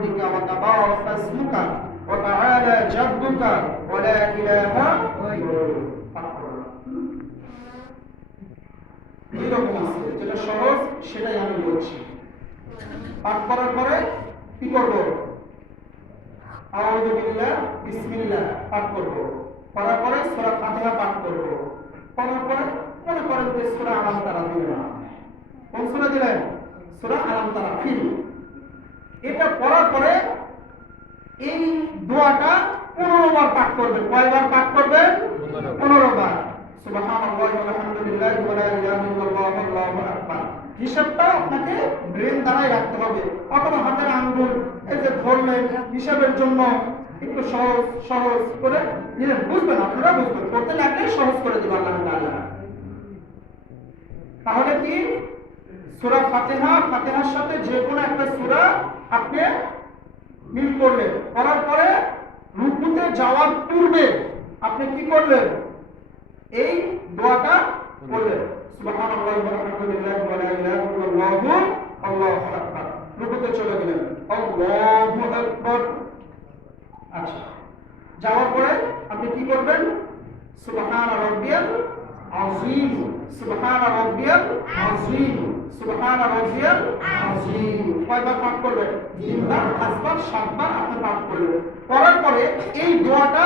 বিহামদিকা ওয়া তাবারাকা ইসমুকা ওয়া তাআলা জাদ্দুকা ওয়া লা ইলাহা গায়রুকা। এরকম আছে, যেটা সহজ সেটাই আমি বলছি। পাঠ করার পরে কি করব? আউযু বিল্লাহ বিসমিল্লাহ পাঠ করব। করার পরে সূরা ফাতিহা পাঠ করব। করার পরে মনে করেন যে সূরা আলাম তারা দিলেন। কোন সূরা দিলেন? সূরা আলাম তারা ফিল। এটা করার পরে এই দোয়াটা 15 বার পাঠ করবেন। কয়বার পাঠ করবেন? 15 বার। সুবহানাল্লাহি ওয়া আলহামদুলিল্লাহি ওয়া লা ইলাহা ইল্লাল্লাহু আল্লাহু আকবার। হিসাবটা আপনাকে ব্রেন দ্বারাই রাখতে হবে। অথবা হাতের আঙ্গুল এই যে ধরলেন হিসাবের জন্য একটু সহজ সহজ করে নিলেন। বুঝবেন, আপনারা বুঝবেন, করতে লাগলে সহজ করে দেব আল্লাহ তাআলা। তাহলে কি সূরা ফাতিহা, ফাতিহার সাথে যে কোনো একটা সূরা আপনি মিল করলেন। করার পরে রুকুতে যাওয়ার পূর্বে আপনি কি করলেন? এই দোয়াটা বললেন, সুবহানাল্লাহি ওয়া আলহামদুলিল্লাহি ওয়া লা ইলাহা ইল্লাল্লাহু আল্লাহু আকবার। রুকুতে চলে গেলেন, আল্লাহু আকবার। আচ্ছা, যাওয়ার পরে আপনি কি করবেন? সুবহান রাব্বিয়াল আযীম, সুবহান রাব্বিয়াল আযীম, সুবহান রাব্বিয়াল আযীম। কয়বার পাঠ করবেন? 3 বার, 5 বার, 7 বার আপনি পাঠ করলেন। করার পরে এই দোয়াটা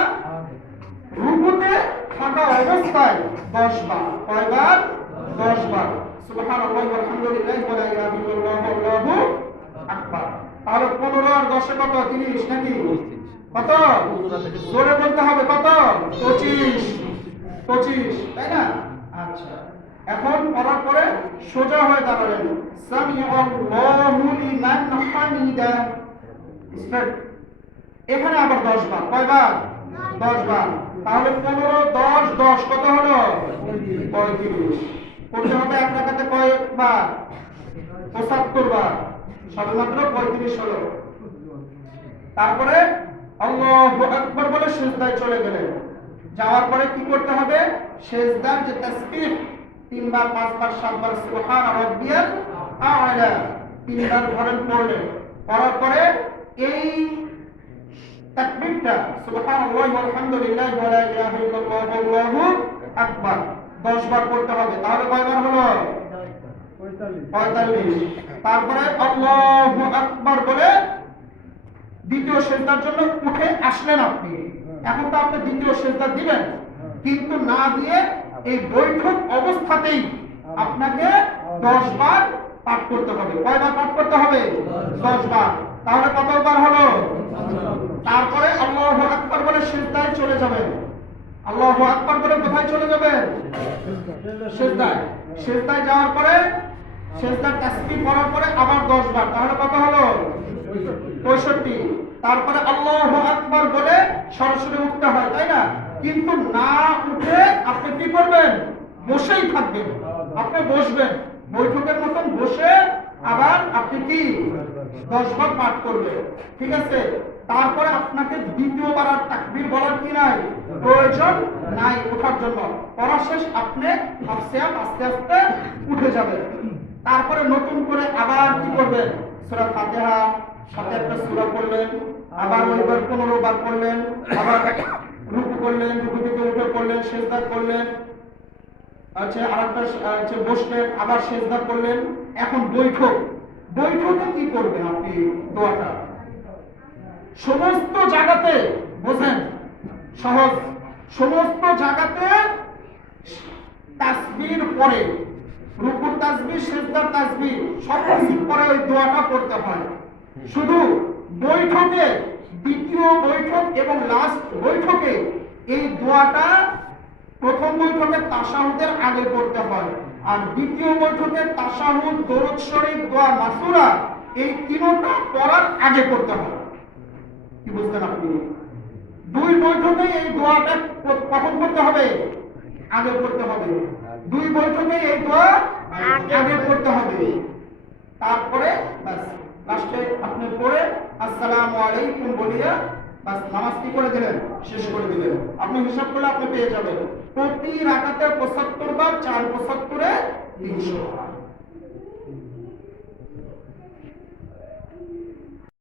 রুকুতে থাকা অবস্থায় 10 বার। কয়বার? 10 বার। সুবহানাল্লাহি ওয়া আলহামদুলিল্লাহি ওয়া লা ইলাহা ইল্লাল্লাহু আল্লাহু আকবার। তাহলে 15 আর 10 এ কত? 30 নাকি? কত? জোরে বলতে হবে। কত? 25। 25, তাই না? আচ্ছা, এখন পড়ার পরে সোজা হয়ে দাঁড়ালেন, সামিআল্লাহু লিমান হামিদা। স্টার্ট। এখানে আবার 10 বার। কয়বার? 10 বার। তাহলে 15 10 10 কত হলো? 35। করতে হবে এক রাকাতে কয়বার? 75 বার। সবেমাত্র 35 হলো। তারপরে আল্লাহু আকবার বলে সিজদায় চলে গেলেন। যাওয়ার পরে কি করতে হবে? সিজদার যে তাসবিহ 3 বার, 5 বার, 7 বার সুবহান রাব্বিয়াল আ'লা 3 বার ধরেন পড়লেন। পড়ার পরে এই তাকবীরটা সুবহানাল্লাহি ওয়া আলহামদুলিল্লাহি ওয়া লা ইলাহা ইল্লাল্লাহু আল্লাহু আকবার 10 বার পড়তে হবে। তাহলে কয়বার হলো? 45। তারপরে আল্লাহু আকবার বলে দ্বিতীয় সিজদার জন্য উঠে আসলেন আপনি। এখন তো আপনি দ্বিতীয় সিজদা দিবেন, কিন্তু না দিয়ে এই বৈঠক অবস্থাতেই আপনাকে 10 বার পাঠ করতে হবে। কয়বার পাঠ করতে হবে? 10 বার। তাহলে কতবার হলো? তারপরে আল্লাহু আকবার বলে সিজদায় চলে যাবেন। আল্লাহু আকবার বলে কোথায় চলে যাবেন? সিজদায়। সিজদায় যাওয়ার পরে সিজদার তাসবিহ পড়ার পরে আবার 10 বার। তাহলে কত হলো? 65। তারপরে আল্লাহু আকবার বলে সরাসরি উঠতে হয়, তাই না? কিন্তু না উঠে আপনি কি করবেন? বসেই থাকবেন। আপনি বসবেন, বৈঠকের মতন বসে আবার আপনি কি 10 বার পাঠ করবেন। ঠিক আছে? তারপরে আপনাকে দ্বিতীয়বার আর তাকবীর বলার কি নাই? প্রয়োজন নাই ওঠার জন্য। পড়া শেষ, আপনি আস্তে আস্তে উঠে যাবেন। তারপরে নতুন করে আবার কি করবেন? সূরা ফাতিহা সাথে একটা সূরা পড়লেন, আবার ওইবার 15 বার পড়লেন, আবার রুকু করলেন, রুকু থেকে উঠে পড়লেন, সিজদা করলেন, আচ্ছা আরেকটা আচ্ছা বসলেন, আবার সিজদা করলেন। এখন বৈঠক। বৈঠকে কি করবেন আপনি? দোয়াটা সমস্ত জায়গাতে বোঝেন, সহজ, সমস্ত জায়গাতে তাসবির পরে, রুকুর তাসবিহ, সিজদার তাসবিহ সবকিছু পরে ওই দোয়াটা পড়তে হয়। শুধু বৈঠকে, দ্বিতীয় বৈঠক এবং লাস্ট বৈঠকে এই দোয়াটা প্রথম বৈঠকে তাশাহুদের আগে পড়তে হয়, আর দ্বিতীয় বৈঠকে তাশাহুদ, দরুদ শরীফ, দোয়া মাসুরা এই তিনটা পড়ার আগে পড়তে হয়। কি বুঝলেন আপনি? দুই বৈঠকে এই দোয়াটা কখন পড়তে হবে? আগে পড়তে হবে। দুই বৈঠকে এই দোয়া আগে পড়তে হবে। তারপরে বাস লাস্টে আপনি পড়ে আসসালামু আলাইকুম বলিয়া বাস নামাজ কি করে দিলেন? শেষ করে দিলেন। আপনি হিসাব করলে আপনি পেয়ে যাবেন প্রতি রাকাতে 75 বার, 4 75 এ 300।